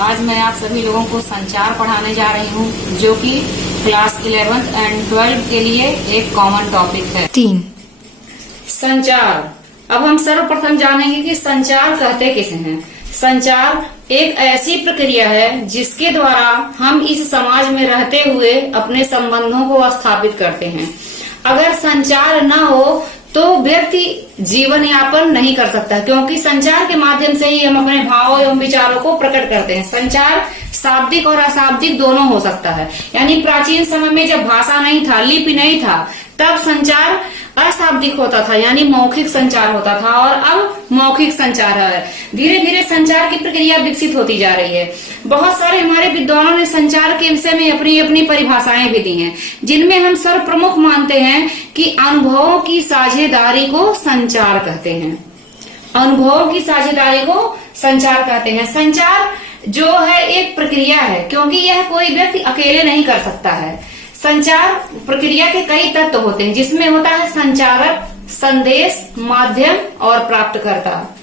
आज मैं आप सभी लोगों को संचार पढ़ाने जा रही हूँ, जो कि क्लास 11th एंड 12th के लिए एक कॉमन टॉपिक है। 3 संचार। अब हम सर्वप्रथम जानेंगे कि संचार कहते किसे हैं। संचार एक ऐसी प्रक्रिया है जिसके द्वारा हम इस समाज में रहते हुए अपने संबंधों को स्थापित करते हैं। अगर संचार न हो तो व्यक्ति जीवन यापन नहीं कर सकता, क्योंकि संचार के माध्यम से ही हम अपने भावों एवं विचारों को प्रकट करते हैं। संचार शाब्दिक और अशाब्दिक दोनों हो सकता है। यानी प्राचीन समय में जब भाषा नहीं था, लिपि नहीं था, तब संचार अशाब्दिक होता था, यानी मौखिक संचार होता था, और अब मौखिक संचार है। धीरे धीरे संचार की प्रक्रिया विकसित होती जा रही है। बहुत सारे हमारे विद्वानों ने संचार के विषय में अपनी अपनी परिभाषाएं भी दी हैं, जिनमें हम सर्वप्रमुख मानते हैं कि अनुभवों की साझेदारी को संचार कहते हैं। अनुभवों की साझेदारी को संचार कहते हैं। संचार जो है एक प्रक्रिया है, क्योंकि यह कोई व्यक्ति अकेले नहीं कर सकता है। संचार प्रक्रिया के कई तत्व होते हैं, जिसमें होता है संचारक, संदेश, माध्यम और प्राप्तकर्ता।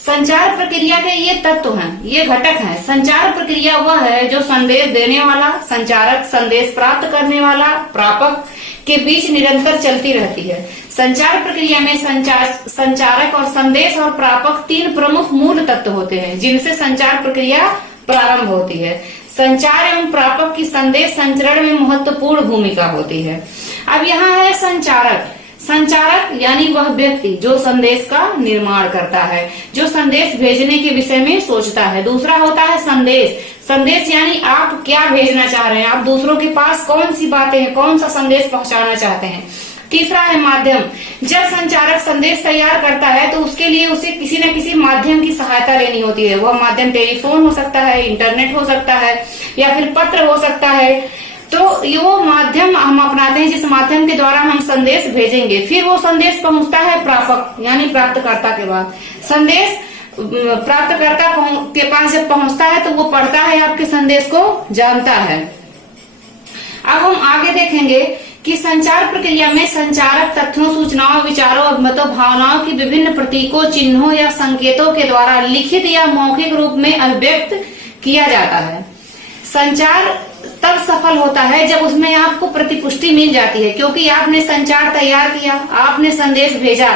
संचार प्रक्रिया के ये तत्व हैं, ये घटक हैं। संचार प्रक्रिया वह है जो संदेश देने वाला, संचारक, संदेश प्राप्त करने वाला, प्रापक के बीच निरंतर चलती रहती है। संचार प्रक्रिया में संचारक और संदेश और प्रापक 3 प्रमुख मूल तत्व होते हैं, जिनसे संचार प्रक्रिया प्रारंभ होती है। संचार एवं प्रापक की संदेश संचरण में महत्वपूर्ण भूमिका होती है। अब यहाँ है संचारक। संचारक यानी वह व्यक्ति जो संदेश का निर्माण करता है, जो संदेश भेजने के विषय में सोचता है। दूसरा होता है संदेश। संदेश यानी आप क्या भेजना चाह रहे हैं, आप दूसरों के पास कौन सी बातें हैं, कौन सा संदेश पहुंचाना चाहते हैं। तीसरा है माध्यम। जब संचारक संदेश तैयार करता है तो उसके लिए उसे किसी न किसी माध्यम की सहायता लेनी होती है। वह माध्यम टेलीफोन हो सकता है, इंटरनेट हो सकता है, या फिर पत्र हो सकता है। तो ये वो माध्यम हम अपनाते हैं जिस माध्यम के द्वारा हम संदेश भेजेंगे। फिर वो संदेश पहुंचता है प्रापक यानी प्राप्तकर्ता के बाद। संदेश प्राप्तकर्ता के पास जब पहुंचता है तो वो पढ़ता है, आपके संदेश को जानता है। अब हम आगे देखेंगे कि संचार प्रक्रिया में संचारक तथ्यों, सूचनाओं, विचारों, अभिमतों, भावनाओं की विभिन्न प्रतीकों, चिन्हों या संकेतों के द्वारा लिखित या मौखिक रूप में अभिव्यक्त किया जाता है। संचार तब सफल होता है जब उसमें आपको प्रतिपुष्टि मिल जाती है, क्योंकि आपने संचार तैयार किया, आपने संदेश भेजा,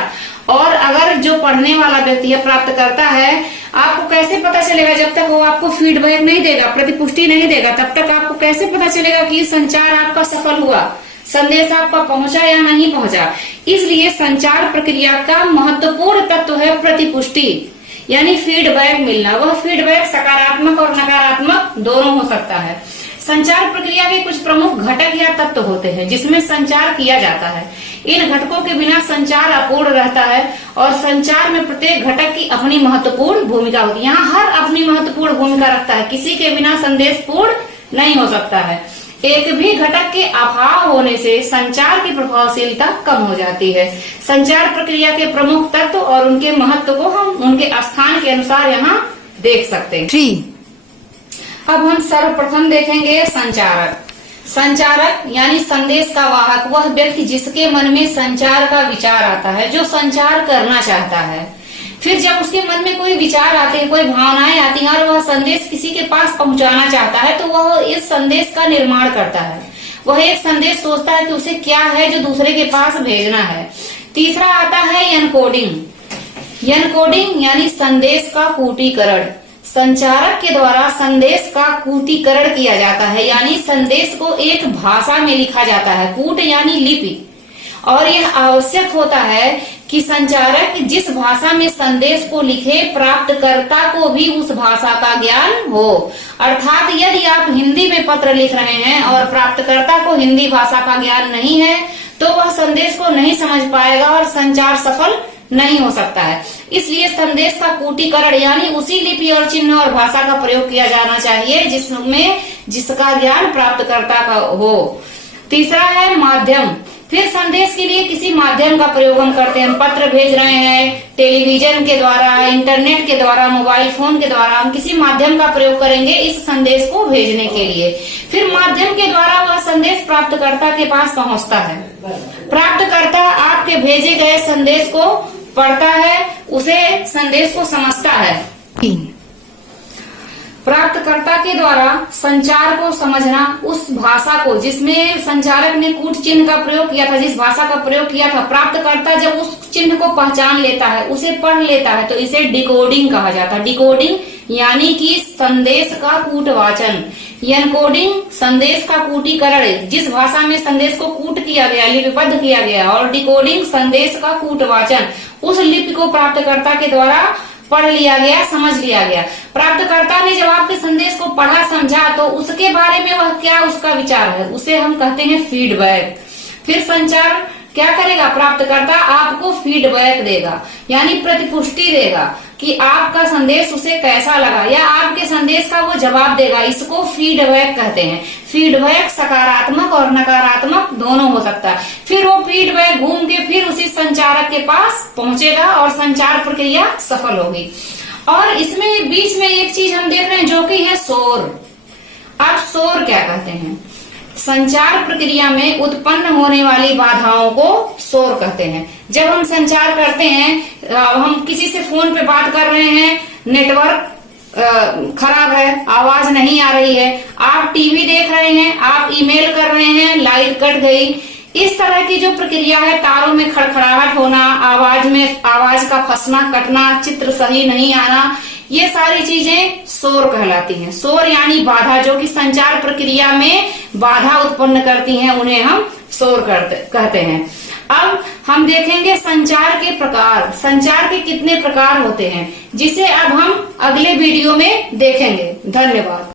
और अगर जो पढ़ने वाला व्यक्ति है, प्राप्तकर्ता है, आपको कैसे पता चलेगा, जब तक वो आपको फीडबैक नहीं देगा, प्रतिपुष्टि नहीं देगा, तब तक आपको कैसे पता चलेगा कि संचार आपका सफल हुआ, संदेश आपका पहुंचा या नहीं पहुंचा। इसलिए संचार प्रक्रिया का महत्वपूर्ण तत्व है प्रतिपुष्टि, यानी फीडबैक मिलना। वह फीडबैक सकारात्मक और नकारात्मक दोनों हो सकता है। संचार प्रक्रिया के कुछ प्रमुख घटक या तत्व होते हैं जिसमें संचार किया जाता है। इन घटकों के बिना संचार अपूर्ण रहता है, और संचार में प्रत्येक घटक की अपनी महत्वपूर्ण भूमिका होती है। यहाँ हर अपनी महत्वपूर्ण भूमिका रखता है, किसी के बिना संदेश पूर्ण नहीं हो सकता है। एक भी घटक के अभाव होने से संचार की प्रभावशीलता कम हो जाती है। संचार प्रक्रिया के प्रमुख तत्व और उनके महत्व को हम उनके स्थान के अनुसार यहाँ देख सकते हैं। 3 अब हम सर्वप्रथम देखेंगे संचारक। संचारक यानी संदेश का वाहक, वह व्यक्ति जिसके मन में संचार का विचार आता है, जो संचार करना चाहता है। फिर जब उसके मन में कोई विचार आते हैं, कोई भावनाएं आती हैं, और वह संदेश किसी के पास पहुंचाना चाहता है, तो वह इस संदेश का निर्माण करता है। वह एक संदेश सोचता है कि उसे क्या है जो दूसरे के पास भेजना है। तीसरा आता है एनकोडिंग। एनकोडिंग यानी संदेश का कूटीकरण। संचारक के द्वारा संदेश का कूटीकरण किया जाता है, यानी संदेश को एक भाषा में लिखा जाता है। कूट यानी लिपि, और यह आवश्यक होता है कि संचारक जिस भाषा में संदेश को लिखे, प्राप्तकर्ता को भी उस भाषा का ज्ञान हो। अर्थात यदि आप हिंदी में पत्र लिख रहे हैं और प्राप्तकर्ता को हिंदी भाषा का ज्ञान नहीं है, तो वह संदेश को नहीं समझ पाएगा और संचार सफल नहीं हो सकता है। इसलिए संदेश का कूटीकरण यानी उसी लिपि और चिन्ह और भाषा का प्रयोग किया जाना चाहिए जिसका ज्ञान प्राप्तकर्ता का हो। तीसरा है माध्यम। फिर संदेश के लिए किसी माध्यम का प्रयोग हम करते हैं। हम पत्र भेज रहे हैं, टेलीविजन के द्वारा, इंटरनेट के द्वारा, मोबाइल फोन के द्वारा, हम किसी माध्यम का प्रयोग करेंगे इस संदेश को भेजने के लिए। फिर माध्यम के द्वारा वह संदेश प्राप्तकर्ता के पास पहुंचता है। प्राप्तकर्ता आपके भेजे गए संदेश को पढ़ता है, उसे संदेश को समझता है। प्राप्तकर्ता के द्वारा संचार को समझना, उस भाषा को जिसमें संचारक ने कूट चिन्ह का प्रयोग किया था, जिस भाषा का प्रयोग किया था, प्राप्तकर्ता जब उस चिन्ह को पहचान लेता है, उसे पढ़ लेता है, तो इसे डिकोडिंग कहा जाता है। डिकोडिंग यानी कि संदेश का कूटवाचन, एनकोडिंग संदेश का कूटीकरण, जिस भाषा में संदेश को कूट किया गया, लिपिबद्ध किया गया, और डिकोडिंग संदेश का कूटवाचन, उस लिपि को प्राप्तकर्ता के द्वारा पढ़ लिया गया, समझ लिया गया। प्राप्तकर्ता ने जब आपके संदेश को पढ़ा, समझा, तो उसके बारे में वह क्या उसका विचार है, उसे हम कहते हैं फीडबैक। फिर संचार क्या करेगा, प्राप्तकर्ता आपको फीडबैक देगा, यानी प्रतिपुष्टि देगा कि आपका संदेश उसे कैसा लगा, या आपके संदेश का वो जवाब देगा। इसको फीडबैक कहते हैं। फीडबैक सकारात्मक और नकारात्मक दोनों हो सकता है। फिर वो फीडबैक घूम के फिर उसी संचारक के पास पहुंचेगा और संचार प्रक्रिया सफल होगी। और इसमें बीच में एक चीज हम देख रहे हैं जो कि है शोर। अब शोर क्या कहते हैं, संचार प्रक्रिया में उत्पन्न होने वाली बाधाओं को शोर कहते हैं। जब हम संचार करते हैं, हम किसी से फोन पे बात कर रहे हैं, नेटवर्क खराब है, आवाज नहीं आ रही है, आप टीवी देख रहे हैं, आप ईमेल कर रहे हैं, लाइट कट गई, इस तरह की जो प्रक्रिया है, तारों में खड़खड़ाहट होना, आवाज का फंसना, कटना, चित्र सही नहीं आना, ये सारी चीजें शोर कहलाती हैं। शोर यानी बाधा, जो कि संचार प्रक्रिया में बाधा उत्पन्न करती हैं, उन्हें हम शोर कहते हैं। अब हम देखेंगे संचार के प्रकार, संचार के कितने प्रकार होते हैं, जिसे अब हम अगले वीडियो में देखेंगे। धन्यवाद।